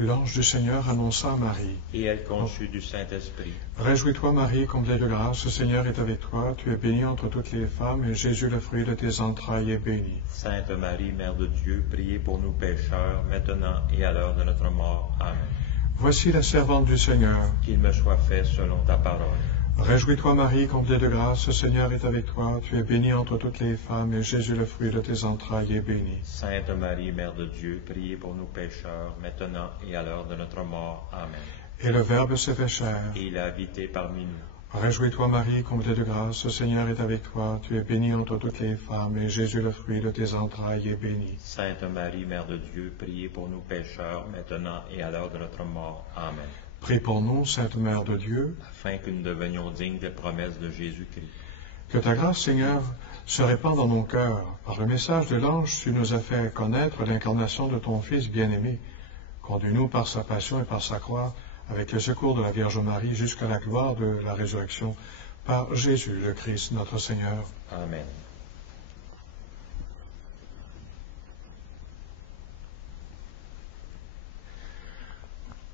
L'ange du Seigneur annonça à Marie. Et elle conçut du Saint-Esprit. Réjouis-toi, Marie, comblée de grâce, le Seigneur est avec toi. Tu es bénie entre toutes les femmes, et Jésus, le fruit de tes entrailles, est béni. Sainte Marie, Mère de Dieu, priez pour nous pécheurs, maintenant et à l'heure de notre mort. Amen. Voici la servante du Seigneur. Qu'il me soit fait selon ta parole. Réjouis-toi, Marie, comblée de grâce, le Seigneur est avec toi. Tu es bénie entre toutes les femmes, et Jésus, le fruit de tes entrailles, est béni. Sainte Marie, Mère de Dieu, priez pour nous pécheurs, maintenant et à l'heure de notre mort. Amen. Et le Verbe s'est fait chair. Et il a habité parmi nous. Réjouis-toi, Marie, comblée de grâce, le Seigneur est avec toi. Tu es bénie entre toutes les femmes, et Jésus, le fruit de tes entrailles, est béni. Sainte Marie, Mère de Dieu, priez pour nous pécheurs, maintenant et à l'heure de notre mort. Amen. Prie pour nous, Sainte Mère de Dieu, afin que nous devenions dignes des promesses de Jésus-Christ. Que ta grâce, Seigneur, se répande dans nos cœurs. Par le message de l'ange, tu nous as fait connaître l'incarnation de ton Fils bien-aimé. Conduis-nous par sa passion et par sa croix, avec le secours de la Vierge Marie, jusqu'à la gloire de la résurrection, par Jésus le Christ, notre Seigneur. Amen.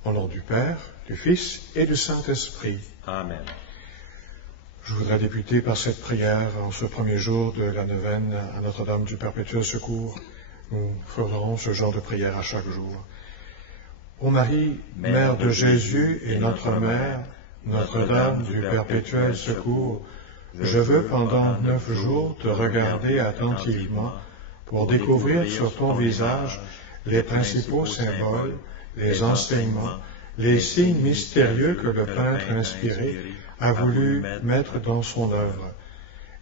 Au nom du Père, du Fils et du Saint-Esprit. Amen. Je voudrais débuter par cette prière en ce premier jour de la neuvaine à Notre-Dame du Perpétuel Secours. Nous ferons ce genre de prière à chaque jour. Ô Marie, Mère de Jésus et notre Mère, Notre-Dame du Perpétuel Secours, je veux pendant 9 jours te regarder attentivement pour découvrir sur ton visage les principaux symboles, les enseignements, les signes mystérieux que le peintre inspiré a voulu mettre dans son œuvre,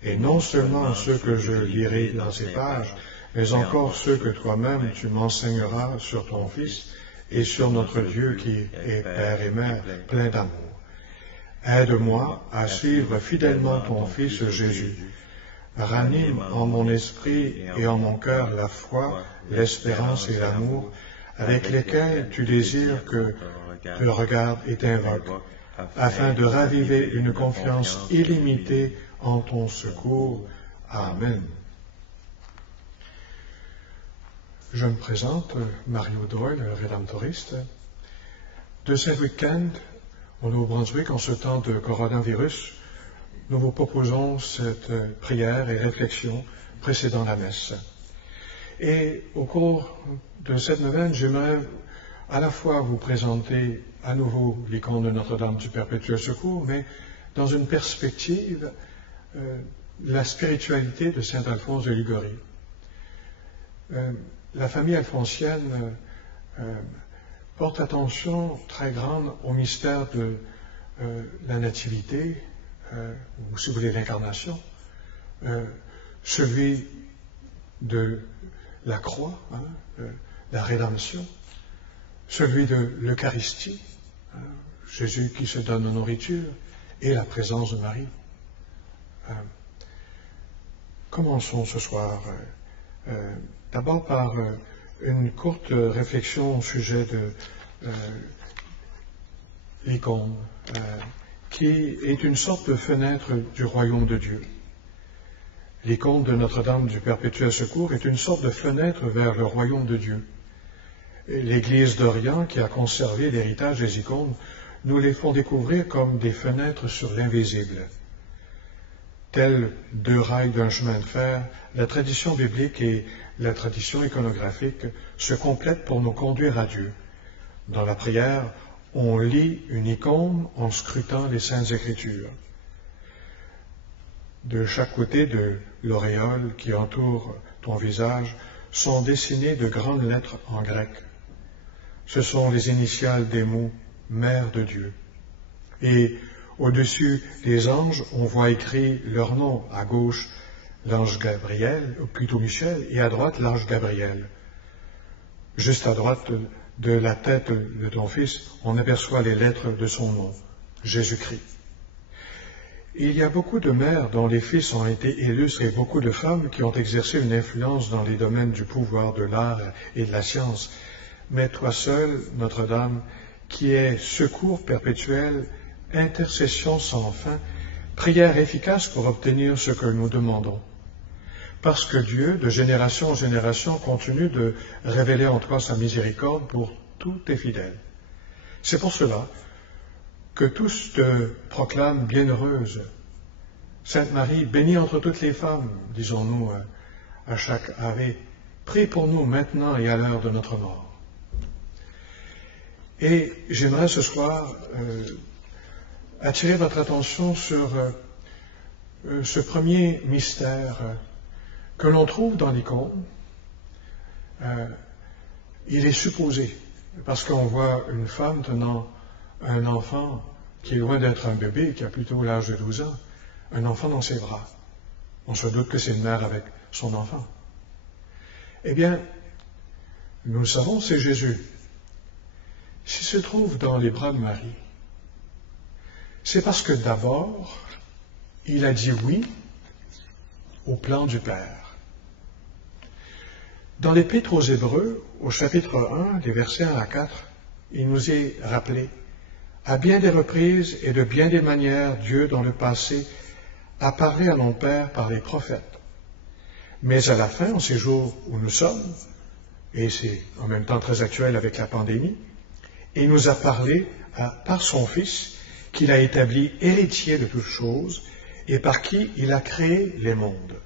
et non seulement ceux que je lirai dans ces pages, mais encore ceux que toi-même tu m'enseigneras sur ton Fils et sur notre Dieu qui est Père et Mère, plein d'amour. Aide-moi à suivre fidèlement ton Fils Jésus. Ranime en mon esprit et en mon cœur la foi, l'espérance et l'amour, avec lesquels tu désires que te regarde et t'invoque, afin de raviver une confiance illimitée en ton secours. Amen. Je me présente, Mario Doyle, rédemptoriste. De ce week-end, au Nouveau-Brunswick, en ce temps de coronavirus, nous vous proposons cette prière et réflexion précédant la messe. Et au cours de cette neuvaine, j'aimerais à la fois vous présenter à nouveau l'icône de Notre-Dame du Perpétuel Secours, mais dans une perspective, la spiritualité de saint Alphonse de Liguori. La famille alphonsienne porte attention très grande au mystère de la nativité, ou si vous voulez l'incarnation, celui de la croix, la rédemption, celui de l'Eucharistie, Jésus qui se donne en nourriture, et la présence de Marie. Commençons ce soir d'abord par une courte réflexion au sujet de l'icône, qui est une sorte de fenêtre du royaume de Dieu. L'icône de Notre-Dame du Perpétuel Secours est une sorte de fenêtre vers le royaume de Dieu. L'Église d'Orient, qui a conservé l'héritage des icônes, nous les font découvrir comme des fenêtres sur l'invisible. Tels deux rails d'un chemin de fer, la tradition biblique et la tradition iconographique se complètent pour nous conduire à Dieu. Dans la prière, on lit une icône en scrutant les Saintes Écritures. De chaque côté de l'auréole qui entoure ton visage sont dessinées de grandes lettres en grec. Ce sont les initiales des mots « Mère de Dieu ». Et au-dessus des anges, on voit écrit leur nom. À gauche, l'ange Gabriel, ou plutôt Michel, et à droite, l'ange Gabriel. Juste à droite de la tête de ton Fils, on aperçoit les lettres de son nom, Jésus-Christ. Il y a beaucoup de mères dont les fils ont été illustres et beaucoup de femmes qui ont exercé une influence dans les domaines du pouvoir, de l'art et de la science. Mais toi seul, Notre-Dame, qui est secours perpétuel, intercession sans fin, prière efficace pour obtenir ce que nous demandons. Parce que Dieu, de génération en génération, continue de révéler en toi sa miséricorde pour tout est fidèle. C'est pour cela que tous te proclament bienheureuse. Sainte Marie, bénie entre toutes les femmes, disons-nous à chaque Ave, prie pour nous maintenant et à l'heure de notre mort. Et j'aimerais ce soir attirer votre attention sur ce premier mystère que l'on trouve dans l'icône. Il est supposé, parce qu'on voit une femme tenant un enfant qui est loin d'être un bébé, qui a plutôt l'âge de 12 ans, un enfant dans ses bras. On se doute que c'est une mère avec son enfant. Eh bien, nous le savons, c'est Jésus. S'il se trouve dans les bras de Marie, c'est parce que d'abord, il a dit oui au plan du Père. Dans l'Épître aux Hébreux, au chapitre 1, des versets 1 à 4, il nous est rappelé, à bien des reprises et de bien des manières, Dieu, dans le passé, a parlé à nos pères par les prophètes. Mais à la fin, en ces jours où nous sommes, et c'est en même temps très actuel avec la pandémie, il nous a parlé par son Fils, qu'il a établi héritier de toutes choses, et par qui il a créé les mondes.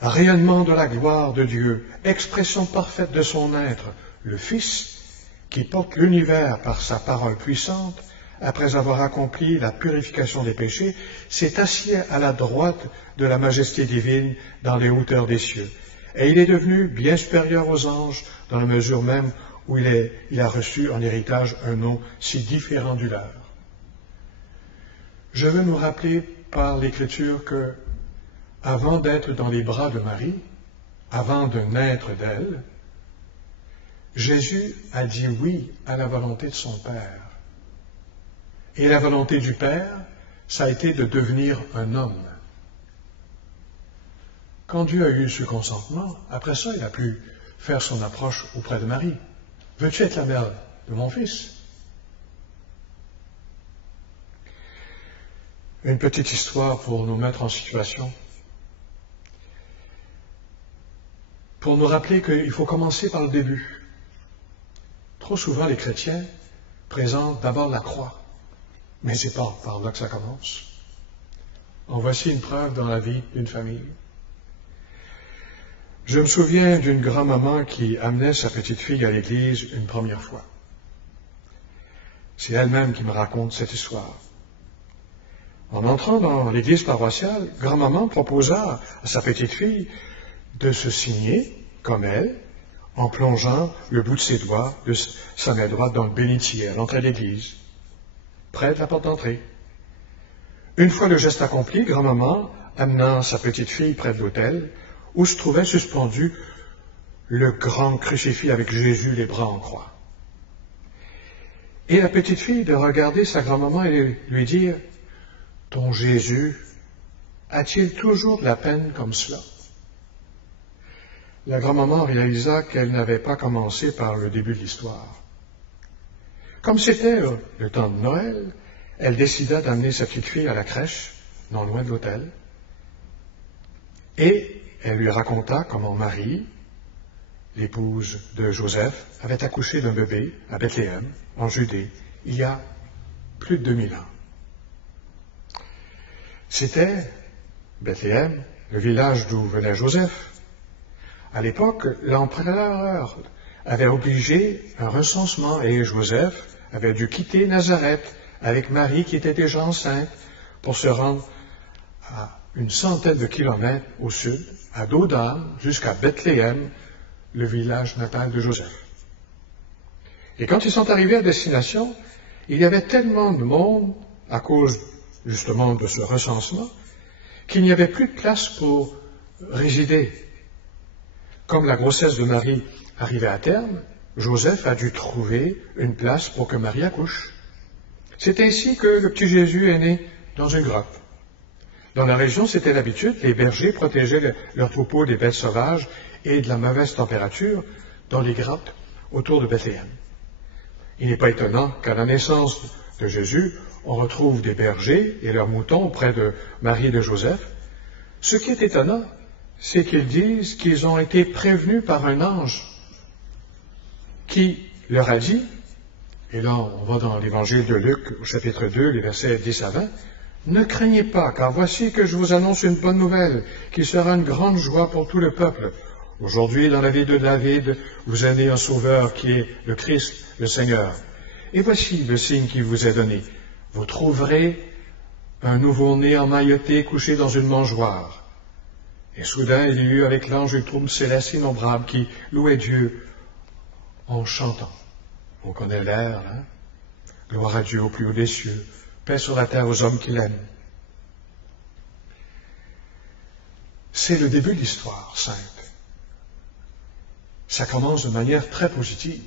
Rayonnement de la gloire de Dieu, expression parfaite de son être, le Fils, qui porte l'univers par sa parole puissante, après avoir accompli la purification des péchés, s'est assis à la droite de la majesté divine dans les hauteurs des cieux. Et il est devenu bien supérieur aux anges, dans la mesure même où il a reçu en héritage un nom si différent du leur. Je veux nous rappeler par l'Écriture que, avant d'être dans les bras de Marie, avant de naître d'elle, Jésus a dit oui à la volonté de son Père. Et la volonté du Père, ça a été de devenir un homme. Quand Dieu a eu ce consentement, après ça, il a pu faire son approche auprès de Marie. Veux-tu être la mère de mon fils? Une petite histoire pour nous mettre en situation. Pour nous rappeler qu'il faut commencer par le début. Trop souvent, les chrétiens présentent d'abord la croix. Mais c'est pas par là que ça commence. En voici une preuve dans la vie d'une famille. Je me souviens d'une grand-maman qui amenait sa petite-fille à l'église une première fois. C'est elle-même qui me raconte cette histoire. En entrant dans l'église paroissiale, grand-maman proposa à sa petite-fille de se signer, comme elle, en plongeant le bout de ses doigts de sa main droite dans le bénitier à l'entrée de l'église, près de la porte d'entrée. Une fois le geste accompli, grand-maman, amenant sa petite-fille près de l'autel, où se trouvait suspendu le grand crucifix avec Jésus les bras en croix. Et la petite-fille de regarder sa grand-maman et lui dire « Ton Jésus a-t-il toujours de la peine comme cela ?» La grand-maman réalisa qu'elle n'avait pas commencé par le début de l'histoire. Comme c'était le temps de Noël, elle décida d'amener sa petite fille à la crèche, non loin de l'autel, et elle lui raconta comment Marie, l'épouse de Joseph, avait accouché d'un bébé à Bethléem, en Judée, il y a plus de 2000 ans. C'était Bethléem, le village d'où venait Joseph. À l'époque, l'empereur avait obligé un recensement et Joseph avait dû quitter Nazareth avec Marie qui était déjà enceinte pour se rendre à une centaine de kilomètres au sud, à Dothan, jusqu'à Bethléem, le village natal de Joseph. Et quand ils sont arrivés à destination, il y avait tellement de monde, à cause justement de ce recensement, qu'il n'y avait plus de place pour résider. Comme la grossesse de Marie arrivait à terme, Joseph a dû trouver une place pour que Marie accouche. C'est ainsi que le petit Jésus est né dans une grotte. Dans la région, c'était l'habitude, les bergers protégeaient leurs troupeaux des bêtes sauvages et de la mauvaise température dans les grottes autour de Bethléem. Il n'est pas étonnant qu'à la naissance de Jésus, on retrouve des bergers et leurs moutons auprès de Marie et de Joseph. Ce qui est étonnant, c'est qu'ils disent qu'ils ont été prévenus par un ange qui leur a dit, et là on va dans l'évangile de Luc au chapitre 2, les versets 10 à 20, « Ne craignez pas, car voici que je vous annonce une bonne nouvelle, qui sera une grande joie pour tout le peuple. Aujourd'hui, dans la ville de David, vous avez un sauveur qui est le Christ, le Seigneur. Et voici le signe qui vous est donné. Vous trouverez un nouveau-né emmailloté couché dans une mangeoire. » Et soudain, il y eut avec l'ange une troupe céleste innombrable qui louait Dieu en chantant. On connaît l'air, hein? Gloire à Dieu au plus haut des cieux, paix sur la terre aux hommes qui l'aiment. C'est le début de l'histoire sainte. Ça commence de manière très positive,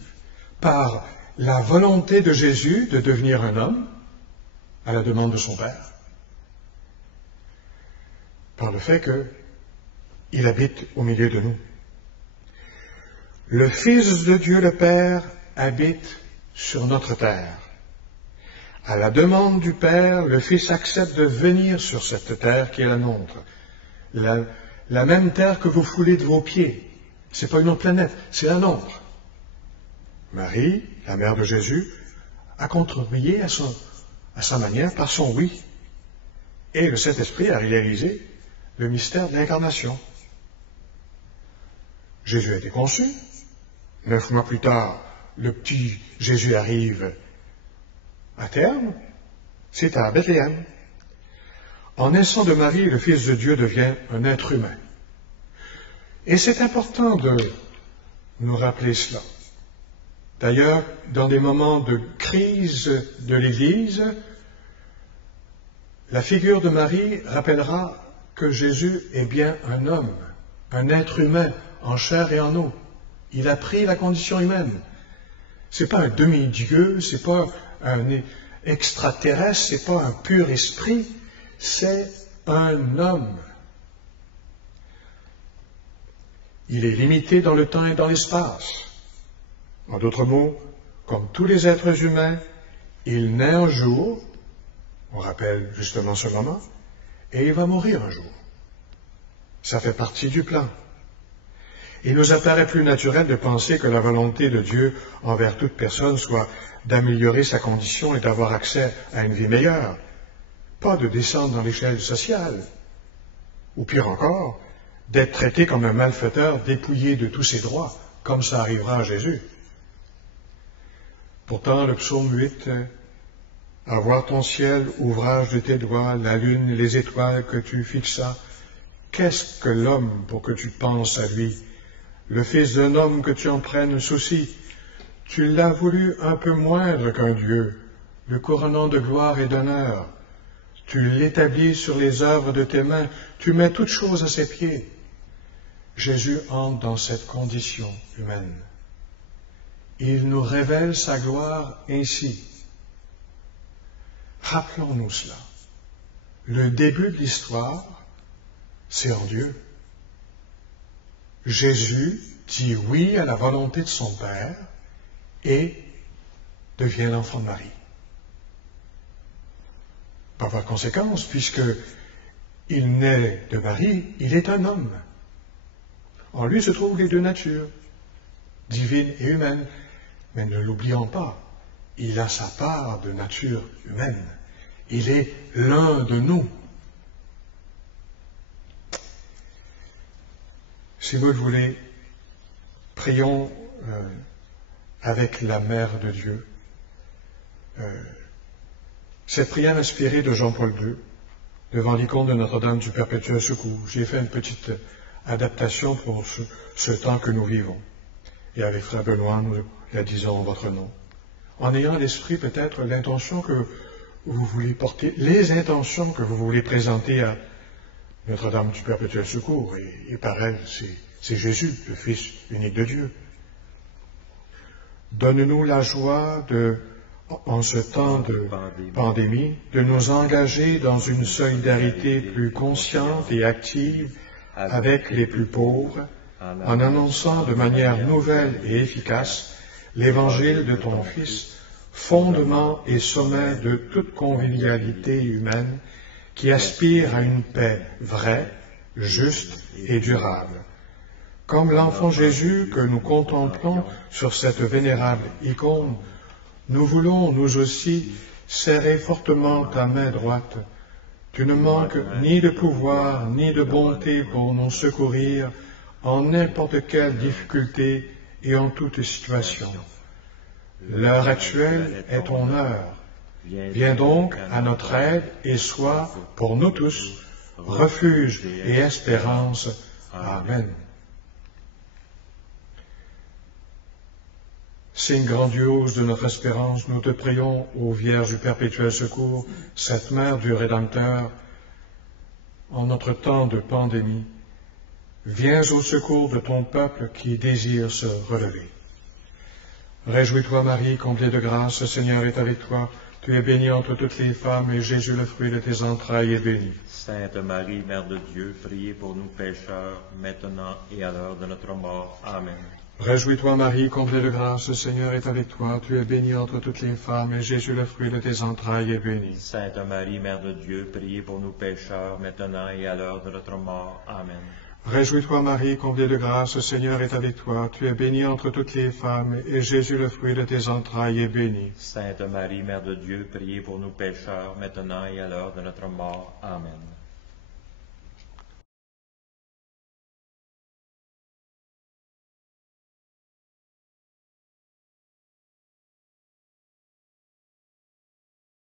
par la volonté de Jésus de devenir un homme, à la demande de son Père, par le fait qu'il habite au milieu de nous. Le Fils de Dieu le Père habite sur notre terre. À la demande du Père, le Fils accepte de venir sur cette terre qui est la nôtre. La même terre que vous foulez de vos pieds. Ce n'est pas une autre planète, c'est la nôtre. Marie, la mère de Jésus, a contribué à sa manière par son oui. Et le Saint-Esprit a réalisé le mystère de l'incarnation. Jésus a été conçu. 9 mois plus tard, le petit Jésus arrive à terme. C'est à Bethléem. En naissant de Marie, le Fils de Dieu devient un être humain. Et c'est important de nous rappeler cela. D'ailleurs, dans des moments de crise de l'Église, la figure de Marie rappellera que Jésus est bien un homme, un être humain en chair et en eau. Il a pris la condition humaine. C'est pas un demi-dieu, c'est pas un extraterrestre, c'est pas un pur esprit, c'est un homme. Il est limité dans le temps et dans l'espace. En d'autres mots, comme tous les êtres humains, il naît un jour, on rappelle justement ce moment, et il va mourir un jour. Ça fait partie du plan. Il nous apparaît plus naturel de penser que la volonté de Dieu envers toute personne soit d'améliorer sa condition et d'avoir accès à une vie meilleure, pas de descendre dans l'échelle sociale, ou pire encore, d'être traité comme un malfaiteur dépouillé de tous ses droits, comme ça arrivera à Jésus. Pourtant, le psaume 8, « À voir ton ciel, ouvrage de tes doigts, la lune et les étoiles que tu fixas, qu'est-ce que l'homme pour que tu penses à lui? Le fils d'un homme que tu en prennes souci. Tu l'as voulu un peu moindre qu'un Dieu, le couronnant de gloire et d'honneur. Tu l'établis sur les œuvres de tes mains, tu mets toutes choses à ses pieds. » Jésus entre dans cette condition humaine. Il nous révèle sa gloire ainsi. Rappelons-nous cela. Le début de l'histoire, c'est en Dieu. Jésus dit oui à la volonté de son Père et devient l'enfant de Marie. Par voie de conséquence, puisque il naît de Marie, il est un homme. En lui se trouvent les deux natures, divine et humaine. Mais ne l'oublions pas, il a sa part de nature humaine. Il est l'un de nous. Si vous le voulez, prions avec la Mère de Dieu. Cette prière inspirée de Jean-Paul II, devant l'icône de Notre-Dame du Perpétuel Secours. J'ai fait une petite adaptation pour ce temps que nous vivons. Et avec Frère Benoît, nous la disons en votre nom. En ayant à l'esprit peut-être l'intention que vous voulez porter, les intentions que vous voulez présenter à Notre-Dame du Perpétuel Secours. Et par elle, c'est Jésus, le Fils unique de Dieu. Donne-nous la joie en ce temps de pandémie, de nous engager dans une solidarité plus consciente et active avec les plus pauvres, en annonçant de manière nouvelle et efficace l'Évangile de ton Fils, fondement et sommet de toute convivialité humaine qui aspire à une paix vraie, juste et durable. Comme l'enfant Jésus que nous contemplons sur cette vénérable icône, nous voulons, nous aussi, serrer fortement ta main droite. Tu ne manques ni de pouvoir ni de bonté pour nous secourir en n'importe quelle difficulté et en toute situation. L'heure actuelle est ton heure. Viens donc à notre aide et sois, pour nous tous, refuge et espérance. Amen. Signe grandiose de notre espérance, nous te prions, ô Vierge du perpétuel secours, cette Mère du Rédempteur, en notre temps de pandémie, viens au secours de ton peuple qui désire se relever. Réjouis-toi, Marie, comblée de grâce, le Seigneur est avec toi. Tu es bénie entre toutes les femmes, et Jésus, le fruit de tes entrailles, est béni. Sainte Marie, Mère de Dieu, priez pour nous pécheurs, maintenant et à l'heure de notre mort. Amen. Réjouis-toi, Marie, comblée de grâce, le Seigneur est avec toi. Tu es bénie entre toutes les femmes, et Jésus, le fruit de tes entrailles, est béni. Sainte Marie, Mère de Dieu, priez pour nous pécheurs, maintenant et à l'heure de notre mort. Amen. Réjouis-toi, Marie, comblée de grâce, le Seigneur est avec toi. Tu es bénie entre toutes les femmes, et Jésus, le fruit de tes entrailles, est béni. Sainte Marie, Mère de Dieu, priez pour nous pécheurs, maintenant et à l'heure de notre mort. Amen.